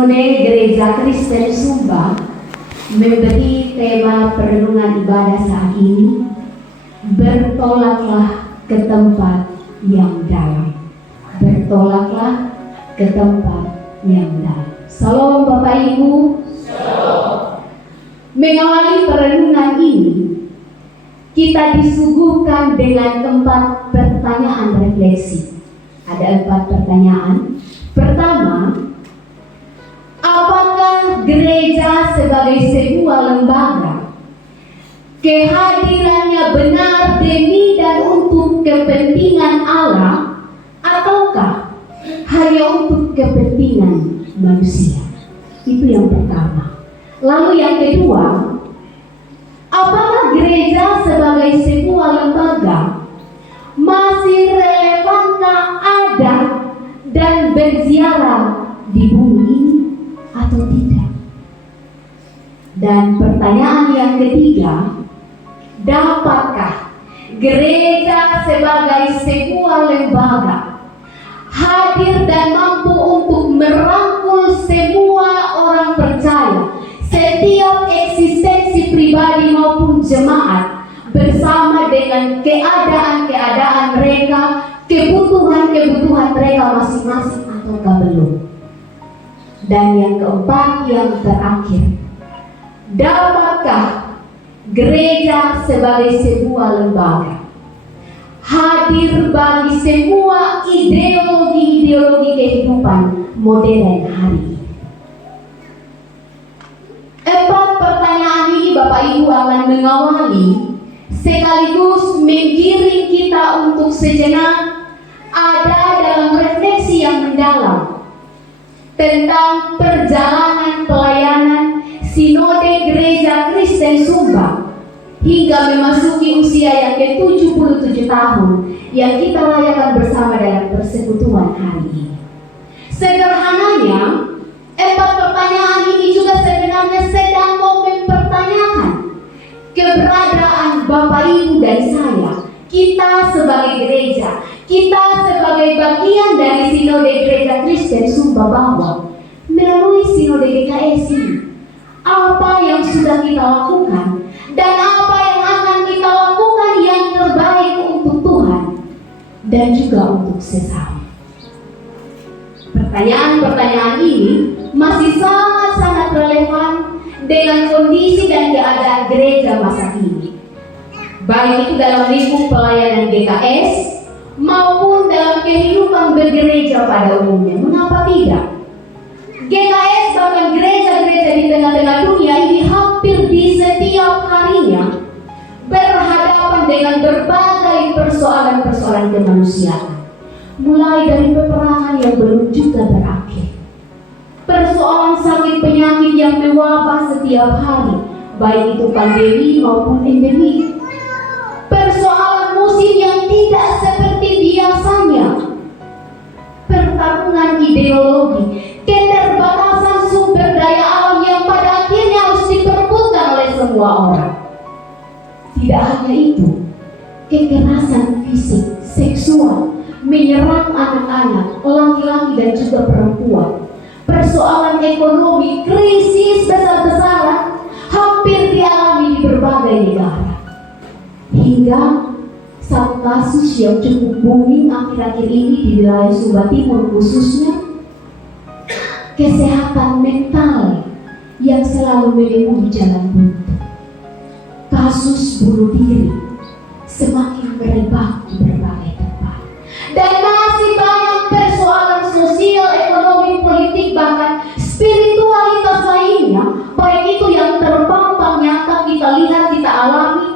Sinode Gereja Kristen Sumba memberi tema perenungan ibadah saat ini, bertolaklah ke tempat yang dalam. Bertolaklah ke tempat yang dalam. Salam Bapak Ibu. Salam. Mengawali perenungan ini, kita disuguhkan dengan 4 pertanyaan refleksi. Ada 4 pertanyaan. Pertama, apakah gereja sebagai sebuah lembaga kehadirannya benar demi dan untuk kepentingan Allah, ataukah hanya untuk kepentingan manusia? Itu yang pertama. Lalu yang kedua, apakah gereja sebagai sebuah lembaga masih relevankah ada dan berziarah di bumi ini atau tidak? Dan pertanyaan yang ketiga, dapatkah gereja sebagai sebuah lembaga hadir dan mampu untuk merangkul semua orang percaya, setiap eksistensi pribadi maupun jemaat, bersama dengan keadaan-keadaan mereka, kebutuhan-kebutuhan mereka masing-masing, ataukah belum? Dan yang keempat, yang terakhir, dapatkah gereja sebagai sebuah lembaga hadir bagi semua ideologi-ideologi kehidupan modern hari ini? 4 pertanyaan ini Bapak Ibu akan mengawali sekaligus menggiring kita untuk sejenak ada dalam refleksi yang mendalam tentang perjalanan pelayanan Sinode Gereja Kristen Sumba hingga memasuki usia yang ke-77 tahun yang kita rayakan bersama dalam persekutuan hari ini. Sederhananya, 4 pertanyaan ini juga sebenarnya sedang mau mempertanyakan keberadaan Bapak Ibu dan saya, kita sebagai gereja, kita sebagai bagian dari Sinode Gereja Kristen Sumba, bahwa melalui Sinode GKS ini, apa yang sudah kita lakukan dan apa yang akan kita lakukan yang terbaik untuk Tuhan dan juga untuk sesama. Pertanyaan-pertanyaan ini masih sangat-sangat relevan dengan kondisi dan keadaan gereja masa kini, baik itu dalam lingkup pelayanan GKS maupun dalam kehidupan bergereja pada umumnya. Mengapa tidak? GKS bahkan gereja-gereja di tengah-tengah dunia ini hampir di setiap harinya berhadapan dengan berbagai persoalan-persoalan kemanusiaan, mulai dari peperangan yang belum juga berakhir, persoalan sakit penyakit yang mewabah setiap hari, baik itu pandemi maupun endemi, persoalan musim yang tidak seperti biasanya, pertarungan ideologi, keterbatasan sumber daya alam yang pada akhirnya harus diperebutkan oleh semua orang. Tidak hanya itu, kekerasan fisik, seksual, menyerang anak-anak, laki-laki dan juga perempuan, persoalan ekonomi, krisis besar-besaran hampir dialami di berbagai negara. Hingga satu kasus yang cukup booming akhir-akhir ini di wilayah Sumba Timur khususnya, kesehatan mental yang selalu menemui jalan buntu. Kasus bunuh diri semakin merebak di berbagai tempat. Dan masih banyak persoalan sosial, ekonomi, politik, bahkan spiritualitas lainnya, baik itu yang terpampang nyata kita lihat, kita alami,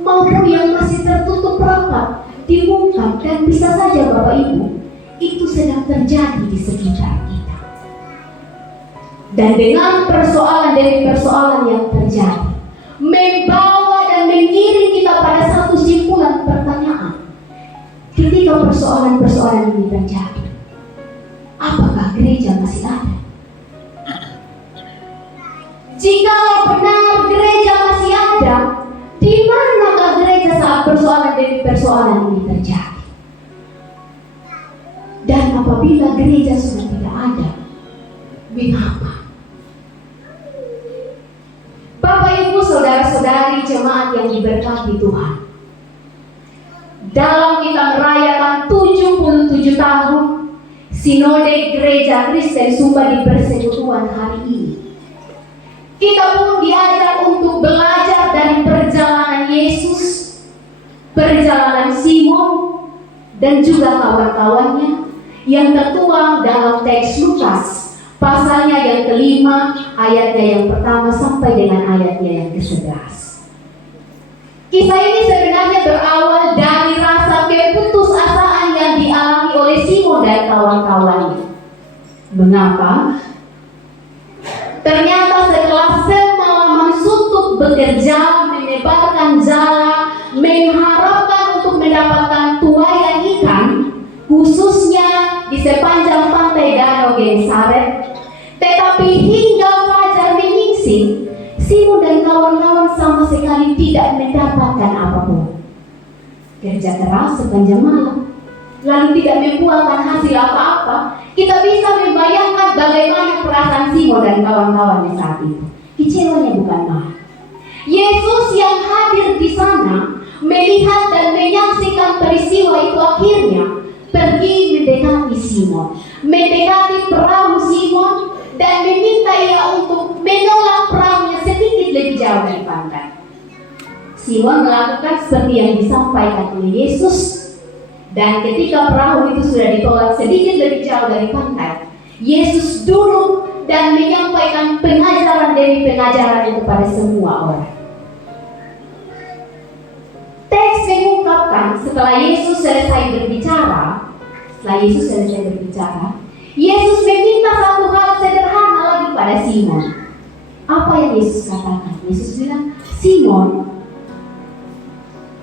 maupun yang masih tertutup rapat, diungkap, dan bisa saja Bapak Ibu, itu sedang terjadi di sekitar kita. Dan dengan persoalan demi persoalan yang terjadi, membawa dan mengiring kita pada satu simpulan pertanyaan. Ketika persoalan-persoalan ini terjadi, apakah gereja masih ada? Jika benar gereja masih ada, di manakah gereja saat persoalan demi persoalan ini terjadi? Dan apabila gereja sudah tidak ada, Mengapa? Bapak Ibu saudara-saudari jemaat yang diberkati Tuhan, dalam kita merayakan 77 tahun Sinode Gereja Kristen Sumba di Persekutuan hari ini, kita pun diajak untuk belajar dari perjalanan Yesus, perjalanan Simon, dan juga kawan-kawannya yang tertuang dalam teks Lukas pasalnya yang kelima, ayatnya yang pertama sampai dengan ayatnya yang ke-11. Kisah ini sebenarnya berawal dari rasa keputusasaan yang dialami oleh Simon dan kawan-kawannya. Mengapa? Ternyata setelah semalaman suntuk bekerja, menebarkan jala, mengharapkan untuk mendapatkan tuaian ikan, khususnya di sepanjang pantai Danau Gennesaret, tetapi hingga fajar menyingsing, Simon dan kawan-kawan sama sekali tidak mendapatkan apapun. Kerja keras sepanjang malam, lalu tidak membuahkan hasil apa-apa. Kita bisa membayangkan bagaimana perasaan Simon dan kawan-kawannya saat itu. Kecewanya bukan main. Yesus yang hadir di sana melihat dan menyaksikan peristiwa itu, akhirnya pergi mendekati Simon, mendekati perahu Simon, dan meminta ia untuk menolak perahunya sedikit lebih jauh dari pantai. Simon melakukan seperti yang disampaikan oleh Yesus, dan ketika perahu itu sudah ditolak sedikit lebih jauh dari pantai, Yesus duduk dan menyampaikan pengajaran demi pengajaran kepada semua orang. Teks mengungkapkan setelah Yesus selesai berbicara, Yesus meminta satu hal sederhana lagi pada Simon. Apa yang Yesus katakan? Yesus bilang, Simon,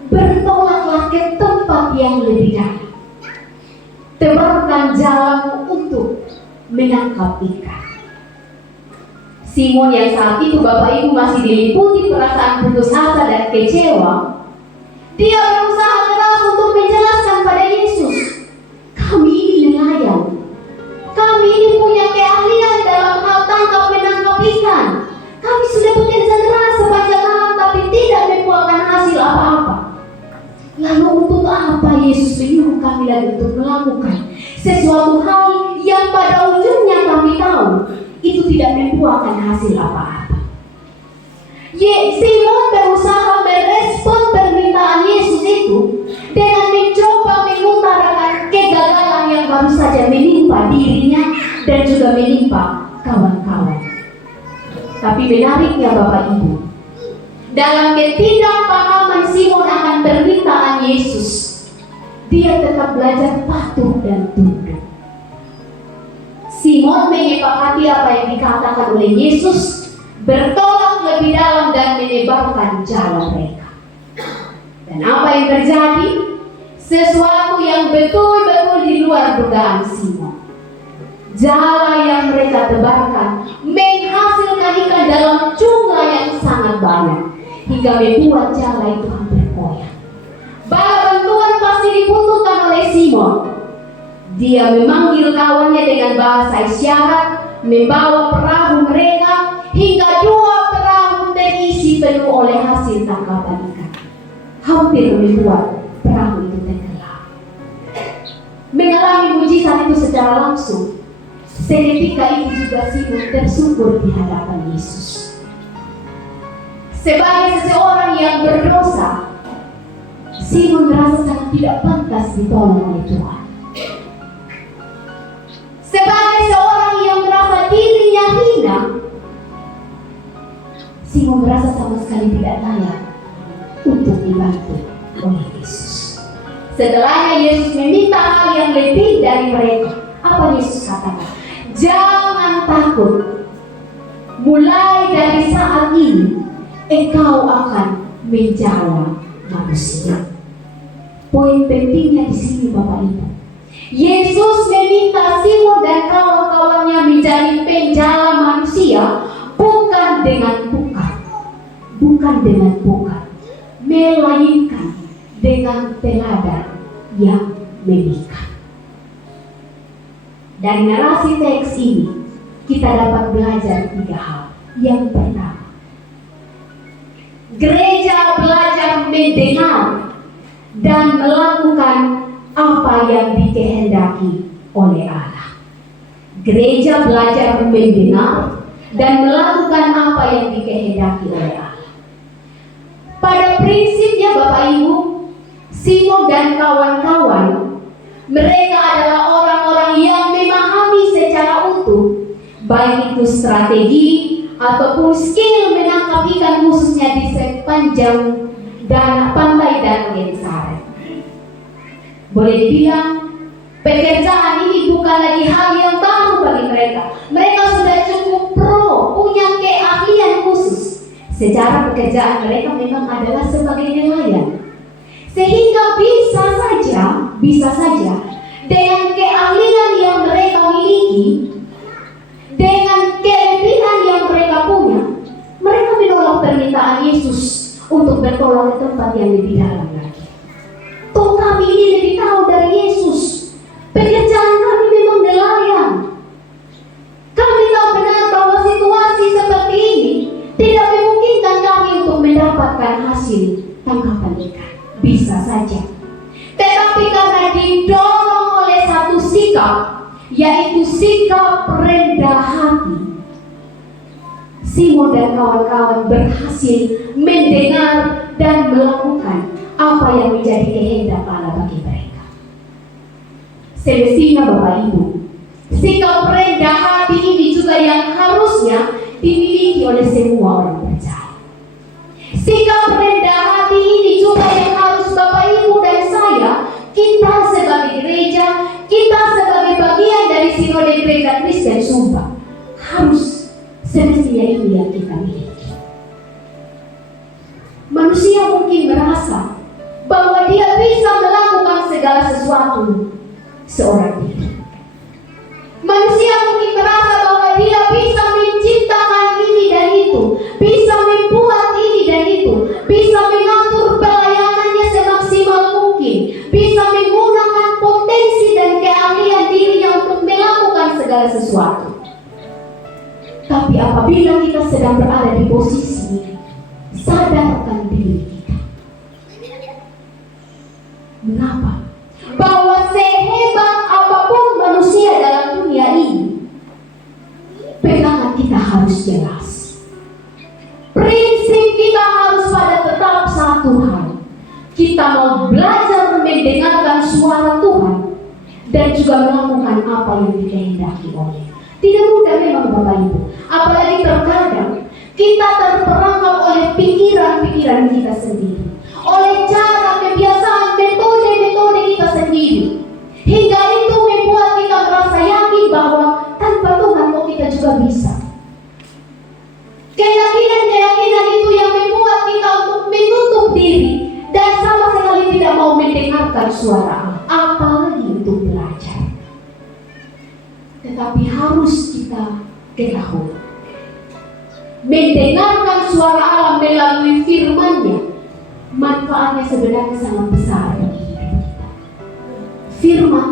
bertolaklah ke tempat yang lebih dalam. Tebarkan jalamu untuk menangkap ikan. Simon yang saat itu Bapak Ibu masih diliputi perasaan putus asa dan kecewa, dia berusaha keras untuk menjelaskan pada Yesus, kami ini nelayan. Kami ini punya keahlian dalam hal tangkap menangkap ikan. Kami sudah bekerja keras sepanjang malam tapi tidak membuahkan hasil apa-apa. Lalu untuk apa Yesus menyuruh kami lagi untuk melakukan sesuatu hal yang pada ujungnya kami tahu itu tidak membuahkan hasil apa-apa? Simon berusaha merespon permintaan Yesus itu dengan mencoba mengutarakan kegagalan yang baru saja menimpa dirinya dan juga menimpa kawan-kawan. Tapi menariknya Bapak Ibu, dalam ketidakpahaman Simon akan permintaan Yesus, dia tetap belajar patuh dan tunduk. Simon menyepakati apa yang dikatakan oleh Yesus, bertolak lebih dalam dan menebarkan jala mereka. Dan apa yang terjadi? Sesuatu yang betul-betul di luar dugaan Simon. Jala yang mereka tebarkan menghasilkan ikan dalam jumlah yang sangat banyak, hingga membuat jala itu hampir koyak. Bala bantuan pasti dibutuhkan oleh Simon. Dia memanggil kawannya dengan bahasa isyarat, membawa perahu mereka hingga 2 perahu terisi penuh oleh hasil tangkapan ikan, hampir membuat perahu itu tenggelam. Mengalami mujizat itu secara langsung, seketika itu juga Simon tersungkur di hadapan Yesus. Sebagai seseorang yang berdosa, Simon merasa sangat tidak pantas ditolong oleh Tuhan. Sebagai seorang yang merasa dirinya hina, Simon merasa sama sekali tidak layak untuk dibantu oleh Yesus. Setelahnya Yesus meminta hal yang lebih dari mereka. Apa Yesus katakan? Jangan takut. Mulai dari saat ini, engkau akan menjala manusia. Poin pentingnya di sini Bapak Ibu, Yesus meminta Simon dan kawan-kawannya menjadi penjala manusia, bukan dengan bukan, melainkan dengan teladan yang memikat. Dari narasi teks ini, kita dapat belajar 3 hal. Yang pertama, gereja belajar mendengar dan melakukan apa yang dikehendaki oleh Allah. Gereja belajar mendengar dan melakukan apa yang dikehendaki oleh Allah. Pada prinsipnya Bapak Ibu, Simon dan kawan-kawan, mereka adalah orang-orang yang memahami secara utuh, baik itu strategi ataupun skill menangkap ikan khususnya di sepanjang pantai Danau Genesaret. Boleh dibilang, pekerjaan ini bukan lagi hal yang baru bagi mereka. Mereka sudah cukup pro, punya keahlian khusus. Secara pekerjaan mereka memang adalah sebagai nelayan. Sehingga bisa saja dengan keahlian yang mereka miliki, dengan kelebihan yang mereka punya, mereka menolak permintaan Yesus untuk bertolak ke tempat yang lebih dalam lagi. Toh kami ini lebih tahu dari Yesus. Pekerjaan kami memang nelayan. Kami tahu benar bahwa situasi seperti ini tidak memungkinkan kami untuk mendapatkan hasil tangkapan ikan. Bisa saja. Tetapi karena didorong oleh satu sikap, yaitu sikap rendah hati, Simon dan kawan-kawan berhasil mendengar dan melakukan apa yang menjadi kehendak Allah bagi mereka. Semestinya Bapak Ibu, sikap rendah hati ini juga yang harusnya dimiliki oleh semua orang percaya. Sikap rendah hati ini juga yang harus Bapak Ibu dan saya, kita sebagai gereja, kita sebagai bagian dari Sinode Gereja Kristen Sumba, harus semestinya ini yang kita miliki. Manusia mungkin merasa bahwa dia bisa melakukan segala sesuatu seorang diri. Manusia mungkin merasa bahwa dia bisa menciptakan ini dan itu, bisa membuat ini dan itu, bisa mengatur pelayanannya semaksimal mungkin, bisa menggunakan potensi dan keahlian dirinya untuk melakukan segala sesuatu. Tapi apabila kita sedang berada di posisi ini, sadarkan diri kita. Mengapa? Bahwa sehebat apapun manusia dalam dunia ini, pegangan kita harus jelas. Prinsip kita harus pada tetap satu hal. Kita mau belajar mendengarkan suara Tuhan dan juga melakukan apa yang dikehendaki oleh. Tidak mudah memang Bapak Ibu. Apalagi terkadang kita terperangkap oleh pikiran-pikiran kita sendiri, oleh cara, kebiasaan, metode-metode kita sendiri, hingga itu membuat kita merasa yakin bahwa tanpa Tuhan kok kita juga bisa. Keyakinan-keyakinan itu yang membuat kita untuk menutup diri dan sama sekali tidak mau mendengarkan suara Allah, apalagi untuk belajar. Tetapi harus kita ketahui, mendengarkan suara Allah melalui firman-Nya, manfaatnya sebenarnya sangat besar bagi hidup kita. Firman,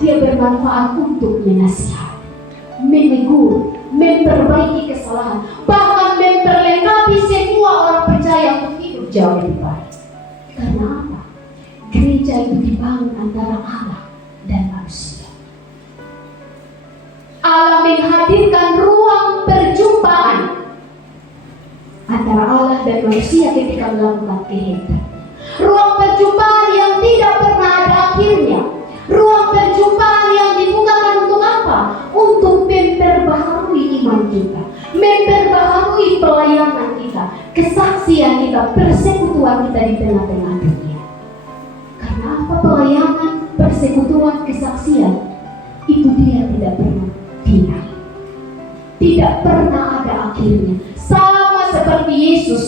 dia bermanfaat untuk menasihat, menegur, memperbaiki kesalahan, bahkan memperlengkapi semua orang percaya untuk hidup jauh lebih baik. Karena apa? Gereja itu dibangun antara Allah dan manusia. Allah menghadirkan ruang perjumpaan antara Allah dan manusia ketika melakukan kehendak. Ruang perjumpaan yang tidak pernah ada akhirnya. Ruang perjumpaan yang dibukakan untuk apa? Untuk memperbaharui iman kita, memperbaharui pelayanan kita, kesaksian kita, persekutuan kita di tengah-tengah dunia. Karena apa? Pelayanan, persekutuan, kesaksian itu dia tidak pernah final, tidak pernah ada akhirnya. Sama seperti Yesus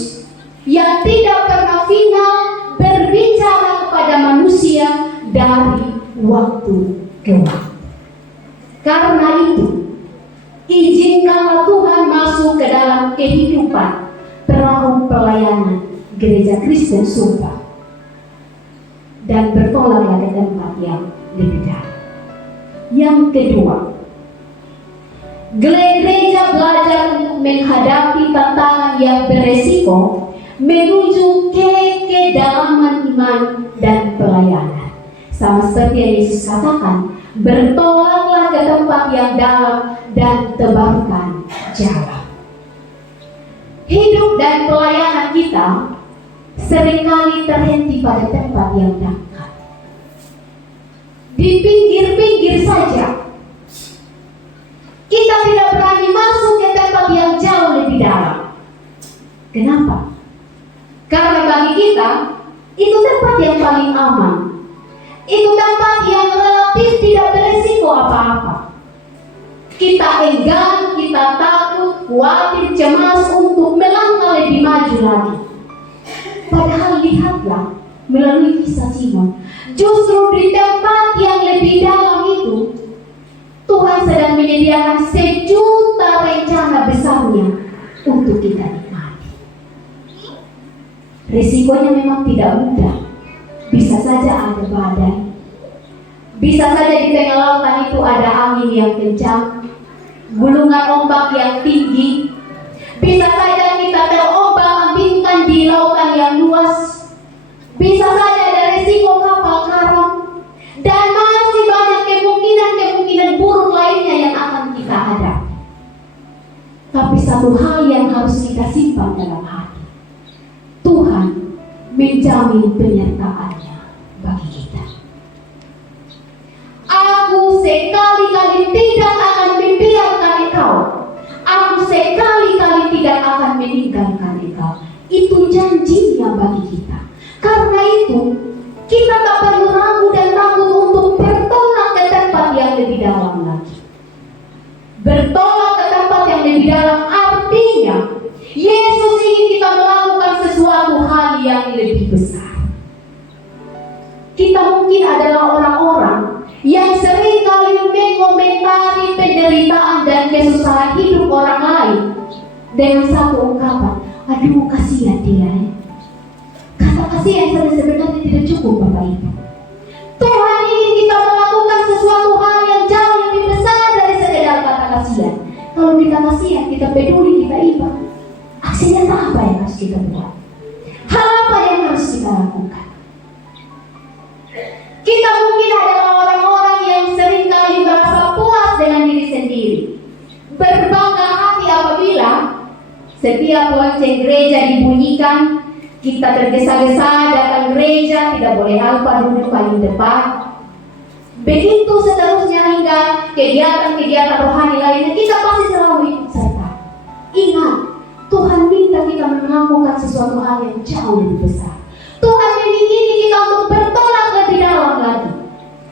yang tidak pernah final berbicara kepada manusia dari waktu ke waktu. Karena itu, izinkanlah Tuhan masuk ke dalam kehidupan perahu pelayanan Gereja Kristen Sumba dan bertolaklah ke tempat yang lebih dalam. Yang kedua, Gereja belajar untuk menghadapi tantangan yang beresiko menuju kedalaman iman dan pelayanan. Sama seperti yang Yesus katakan, bertolaklah ke tempat yang dalam dan tebarkan jalan. Hidup dan pelayanan kita seringkali terhenti pada tempat yang dekat. Di pinggir-pinggir saja. Kita tidak berani masuk ke tempat yang jauh lebih dalam. Kenapa? Karena bagi kita, itu tempat yang paling aman. Itu tempat yang relatif tidak beresiko apa-apa. Kita enggan, kita takut, khawatir, cemas untuk melangkah lebih maju lagi. Padahal lihatlah melalui kisah Simon, justru di tempat yang lebih dalam itu Tuhan sedang menyediakan sejuta rencana besarnya untuk kita nikmati. Risikonya memang tidak mudah. Bisa saja ada badai, bisa saja di tengah lautan itu ada angin yang kencang, gulungan ombak yang tinggi. Bisa saja kita terombang-ambingkan di lautan yang luas. Bisa saja ada risiko kapal karam. Dan masih banyak kemungkinan buruk lainnya yang akan kita hadapi. Tapi satu hal yang harus kita simpan dalam hati, Tuhan menjamin penyertaannya bagi kita. Aku sekali-kali tidak akan membiarkan engkau. Aku sekali-kali tidak akan meninggalkan engkau. Itu janjinya bagi kita. Karena itu, kita tak perlu ragu dan takut untuk bertolak ke tempat yang lebih dalam lagi. Bertolak ke tempat yang lebih dalam artinya Yesus ingin kita melakukan sesuatu hal yang lebih besar. Kita mungkin adalah orang-orang yang seringkali mengomentari penderitaan dan kesusahan hidup orang lain dengan satu ungkapan, aduh kasihan dia. Kata kasihan sebenarnya tidak cukup Bapak Ibu. Tuhan ingin kita melakukan sesuatu hal yang jauh lebih besar dari sekedar kata kasihan. Kalau kita kasihan, kita peduli, kita iba. Aksi nyata apa yang harus kita buat? Hal apa yang harus kita lakukan? Kita mungkin adalah orang-orang yang seringkali merasa puas dengan diri sendiri, berbangga hati apabila setiap lonceng gereja dibunyikan, kita tergesa-gesa datang gereja, tidak boleh lupa duduk paling depan. Begitu seterusnya hingga kegiatan-kegiatan rohani lainnya, kita pasti selalu ikut serta. Ingat, Tuhan minta kita melakukan sesuatu hal yang jauh lebih besar. Tuhan mengingini kita untuk bertolak lebih dalam lagi.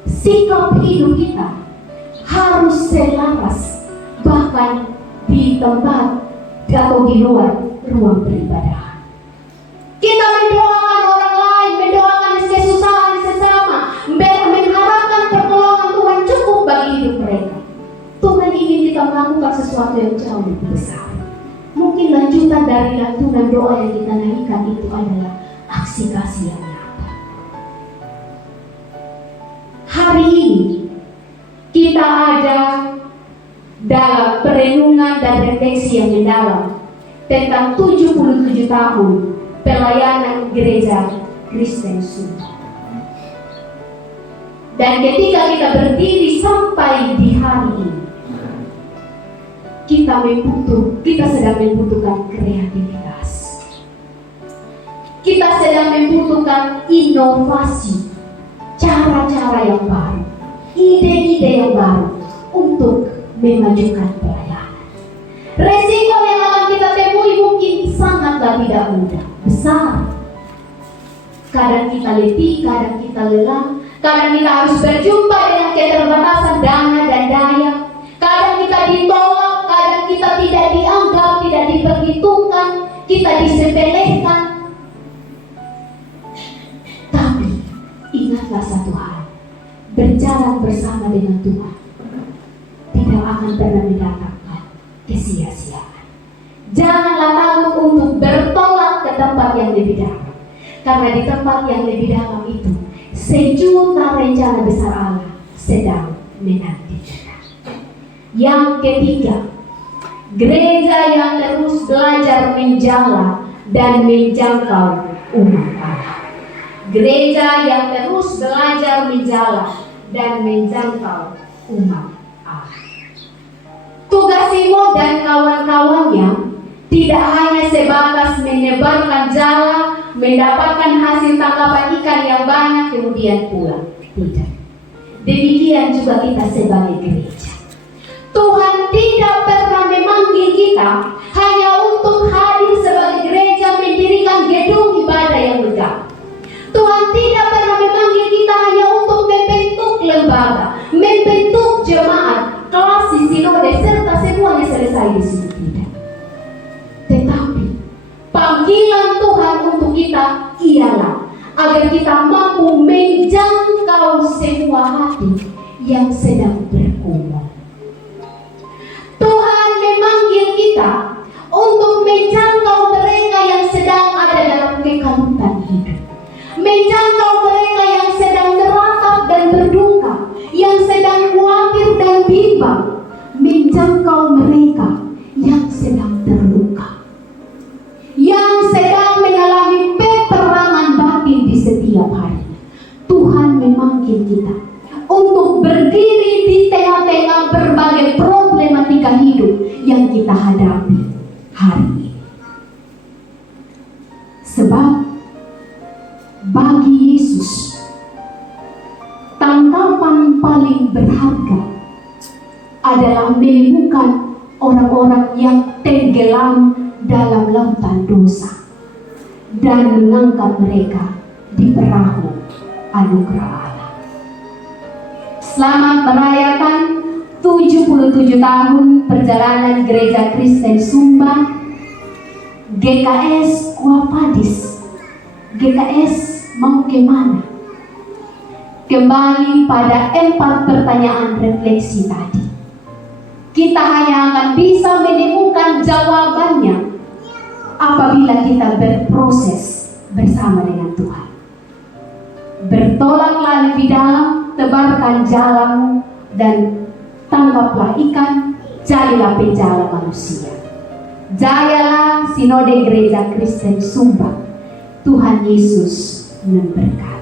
Sikap hidup kita harus selaras, bahkan di tempat atau di luar ruang beribadah. Kita mendoakan orang lain, mendoakan kesusahan sesama, mengharapkan pertolongan Tuhan cukup bagi hidup mereka. Tuhan ingin kita melakukan sesuatu yang jauh lebih besar. Mungkin lanjutan dari lantunan doa yang kita naikkan itu adalah aksi kasih yang nyata. Hari ini kita ada dalam perenungan dan refleksi yang mendalam tentang 77 tahun pelayanan gereja Kristen Sunda. Dan ketika kita berdiri sampai di hari ini, kita sedang membutuhkan kreativitas. Kita sedang membutuhkan inovasi, cara-cara yang baru, ide-ide yang baru untuk memajukan pelayanan. Resiko yang akan kita temui mungkin sangatlah tidak mudah, besar. Kadang kita letih, kadang kita lelah, kadang kita harus berjumpa dengan keterbatasan dana dan daya. Kadang kita ditolak, kadang kita tidak dianggap, tidak diperhitungkan, kita disepelekan. Tapi ingatlah satu hal, berjalan bersama dengan Tuhan tidak akan pernah mendatangkan kesia-siaan. Janganlah takut untuk bertolak ke tempat yang lebih dalam, karena di tempat yang lebih dalam itu sejuta rencana besar Allah sedang menanti kita. Yang ketiga, gereja yang terus belajar menjala dan menjangkau umat Allah. Gereja yang terus belajar menjala dan menjangkau umat Allah. Tugas Simon dan kawan-kawannya tidak hanya sebatas menyebarkan jala, mendapatkan hasil tangkapan ikan yang banyak kemudian pulang. Tidak. Demikian juga kita sebagai gereja. Tuhan tidak pernah memanggil kita hanya untuk hadir sebagai gereja mendirikan gedung ibadah yang megah. Tuhan tidak pernah memanggil kita hanya untuk membentuk lembaga, membentuk jemaat, kelas sinode serta semuanya selesai di situ. Tidak. Tetapi panggilan Tuhan untuk kita ialah agar kita mampu menjangkau semua hati yang sedang bergumul. Tuhan memanggil kita untuk menjangkau mereka yang sedang ada dalam kekalutan hidup, menjangkau mereka yang sedang meratap dan berduka, yang sedang khawatir dan bimbang, menjangkau mereka yang sedang terluka, yang sedang mengalami peperangan batin di setiap hari. Tuhan memanggil kita untuk berdiri di tengah-tengah berbagai problematika hidup yang kita hadapi hari ini. Sebab bagi Yesus, tangkapan paling berharga adalah menemukan orang-orang yang tenggelam dalam lautan dosa dan mengangkat mereka di perahu anugerah Allah. Selamat merayakan 77 tahun perjalanan Gereja Kristen Sumba, GKS Kuapadis. GKS mau kemana? Kembali pada 4 pertanyaan refleksi tadi. Kita hanya akan bisa menemukan jawabannya apabila kita berproses bersama dengan Tuhan. Bertolaklah lebih dalam, tebarkan jalamu, dan tangkaplah ikan, jadilah penjala manusia. Jayalah Sinode Gereja Kristen Sumba. Tuhan Yesus memberkati.